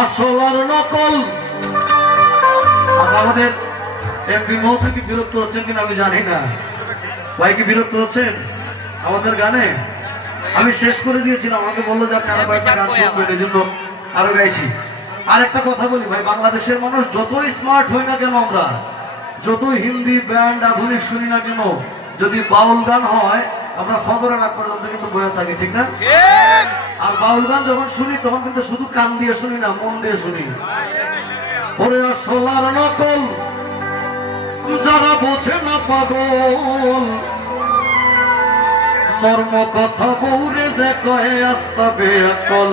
আসল আর নকল। আচ্ছা, আমাদের এমপি মহোদয় কি বিরক্ত হচ্ছেন কিনা আমি জানি না। ভাই কি বিরক্ত হচ্ছেন আমাদের গানে? আমি শেষ করে দিয়েছিলাম, আমাকে বললো যে আপনি আরো কয়েকটা গান শুনবেন, এই জন্য আরো গাইছি। আর একটা কথা বলি ভাই, বাংলাদেশের মানুষ যতই স্মার্ট হই না কেন, আমরা যতই হিন্দি ব্যান্ড আধুনিক শুনি না কেন, যদি বাউল গান হয় আমরা ফজরের আগ পর্যন্ত কিন্তু বয়ে থাকি, ঠিক না? আর বাউল গান যখন শুনি তখন কিন্তু শুধু কান দিয়ে শুনি না, মন দিয়ে শুনি। ওরে আসল আর নকল যারা বোঝে না পাগল, মর্ম কথা বউরে যে কয়ে আসতে আকল।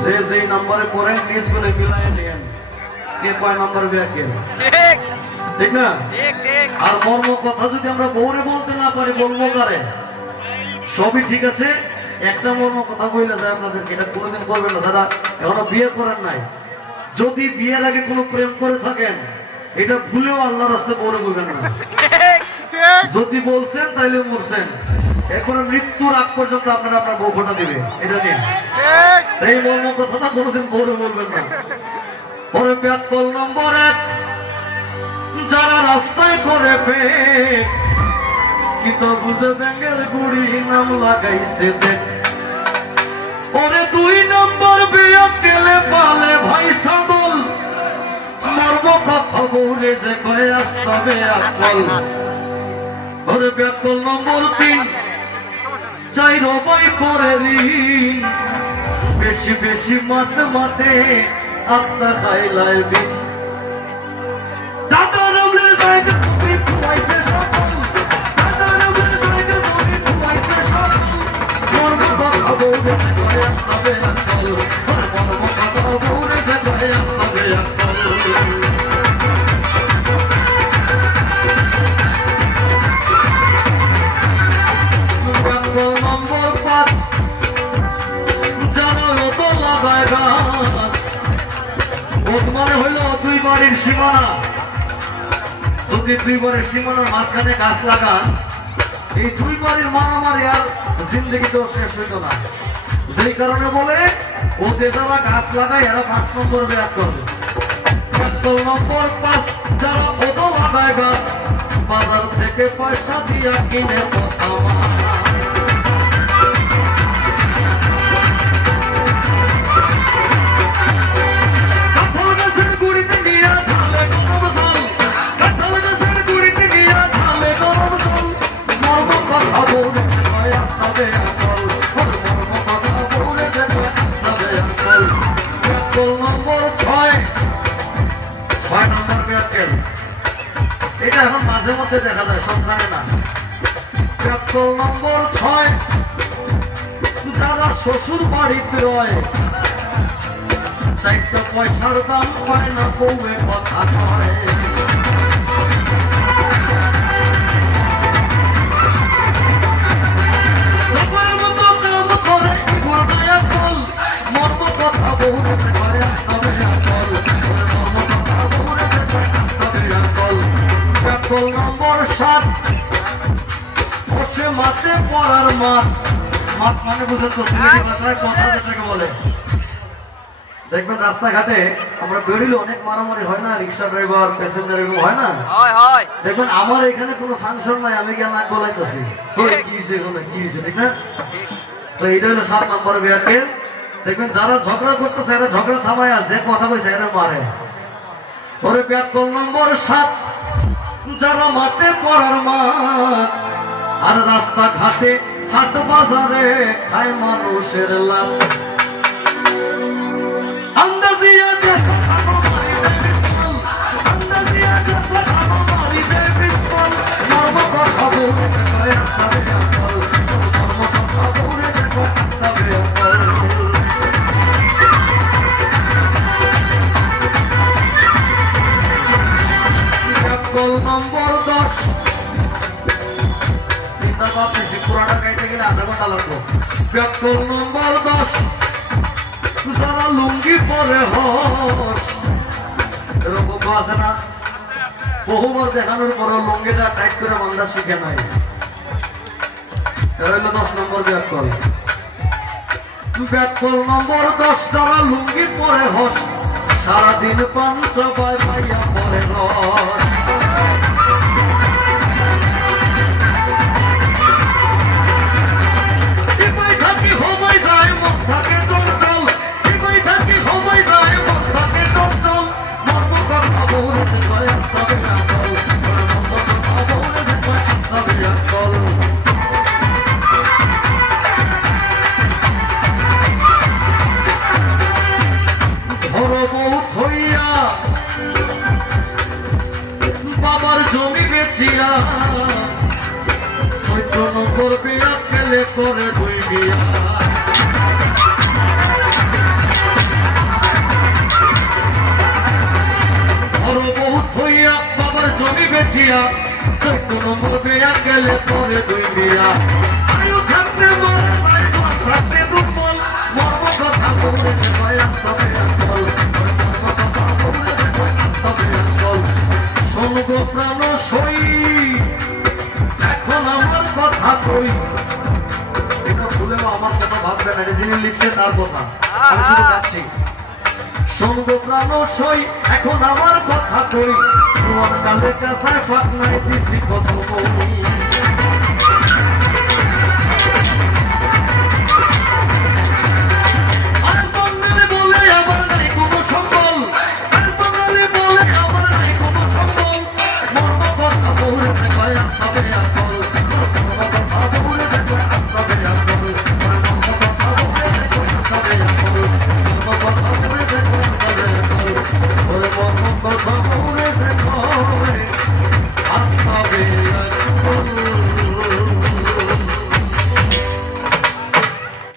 যে যেই নম্বরে পড়েন নিজ গুলো মিলাই নেন, কে কয় নম্বর ব্যাকেল, ঠিক না? আর মর্ম কথা যদি আমরা বউরে বলতে না পারি, বলবো কারে? সবই ঠিক আছে, একটা মর্ম কথা বইলে যায় আপনাদেরকে, এটা কোনোদিন করবেন না। দাদা এখনো বিয়ে করেন নাই, যদি বিয়ের আগে কোনো প্রেম করে থাকেন, এটা ভুলেও আল্লাহর রাস্তায় বউরে বলবেন না। যদি বলছেন তাইলে মরছেন, এরপরে মৃত্যুর আগ পর্যন্ত আপনারা আপনার বউ ফোটা দিবে, এটা নিন। এই মর্ম কথাটা কোনোদিন বউরে বলবেন না। পরে ব্যাকল নম্বর 1, যারা রাস্তায় করে ফেক, কি তো বুঝে ব্যাঙের গুড়ি নাম লাগাইছে দেখ। ওরে 2 নম্বর বিয়া গেলে পালে ভাই সাদল, মর্ম কথা বউরে যে কয়ে আসতে আকল। ওরে ব্যাকল নম্বর 3, চাই রবাই করে ঋণ, বেশি বেশি মাতে মাতে আত্মা খাইলাই বিন। দাদার আমলে জায়গা তুমি খুয়াইছে সকল, দাদার আমলে জায়গা তুমি খুয়াইছে সকল, মর্ম কথা বউরে যে কয়ে আসতে আকল, মর্ম কথা বউরে যে কয়ে আসতে আকল। নম্বর 5, যারা রত লাগায় গাছ, ওত মানে হইল 2 বাড়ির সীমানা। যদি 2 বাড়ির সীমানার মাঝখানে গাছ লাগান, এই 2 বাড়ির মারামারি আর জিন্দগি তো শেষ হইত না। যেই কারণে বলে ওদের যারা গাছ লাগায় এরা 5 নম্বর ব্যাগ করবে। নম্বর 5, যারা ওত লাগায় গাছ, বাজার থেকে পয়সা দিয়া কিনে বসামা। এটা এখন মাঝে মধ্যে দেখা যায়, সবখানে না। নম্বর 6, যারা শ্বশুর বাড়িতে রয়, 4 পয়সার দাম পায় না বউয়ে কথা কয়। জবরের মতো কাম করে গুরুটায় আকল, মর্ম কথা বউরে যে কয়ে আসতে আকল, মর্ম কথা বউরে যে কয়ে আসতে আকল। ব্যাকল নম্বর 7, বসে মাতে পড়ার মাত। মাত মানে বুঝেন তো, সিলেটি ভাষায় কথা যেটাকে বলে। দেখবেন রাস্তাঘাটে আমরা বেরোলে অনেক মারামারি হয় না, রিক্সা ড্রাইভার প্যাসেঞ্জার এরকম হয় না? দেখবেন আমার এখানে কোনো ফাংশন নাই, আমি গিয়ে নাক গলাইতেছি, কি হয়েছে কি হয়েছে, ঠিক না? তো এইটা হলো 7 নম্বর বিয়াকে। দেখবেন যারা ঝগড়া করতেছে এরা ঝগড়া থামায় আছে, কথা কইছে এরা মারে। ওরে ব্যাকল নম্বর 7, যারা মাতে পড়ার মাত, আর রাস্তাঘাটে হাট বাজারে খায় মানুষের লাভ। আন্দাজিয়া জেসা খানো মারি দে বিস্কুল, আন্দাজিয়া জেসা খানো মারি দে বিস্কুল, মর্ম কথা বউরে যে কয়ে আসতে আকল, মর্ম কথা বউরে যে কয়ে আসতে আকল। ব্যাকল নম্বর 10, পুরাটা গাইতে গেলে আধা ঘন্টা লাগলো। ব্যাকল নম্বর 10, যারা লুঙ্গি পরে হস, এরকম আছে না, বহুবার দেখানোর পরও লুঙ্গিটা টাইট করে বান্ধা শিখে নাই, এরা হইল 10 নম্বর ব্যাকল। ব্যাকল নম্বর 10 তারা লুঙ্গি পরে হস সারাদিন পান চাপায় পাইয়া পরে রস টিপাই থাকি হবাই যায় মন থাকে চঞ্চল টিপাই থাকি হবাই যায় মন থাকে চঞ্চল মর্ম কথা বলতে কয় আস্তাবে আকল মর্ম কথা বলতে কয় আস্তাবে আকল বাবার জমি বেচিয়া 14 নম্বর বিয়া খেলে করে 2 বিয়া বড় বহুত হইয়া বাবার জমি বেচিয়া 14 নম্বর বিয়া গেলে করে 2 বিয়া আয়ু থাকতে মরে যায় থাকতে দুর্বল মর্ম কথা বলে কয় আস্তাবে আকল মর্ম কথা বলে কয় আস্তাবে আকল সঙ্গ প্রাণ সই এখন আমার কথা কই এটা ভুলেও আমার কথা ভাববে না যিনি লিখছে তার কথা আমি শুধু যাচ্ছি সঙ্গ প্রাণ সই এখন আমার কথা কই তোমার কালে কাছে ফাঁক নাই দিছি কত বই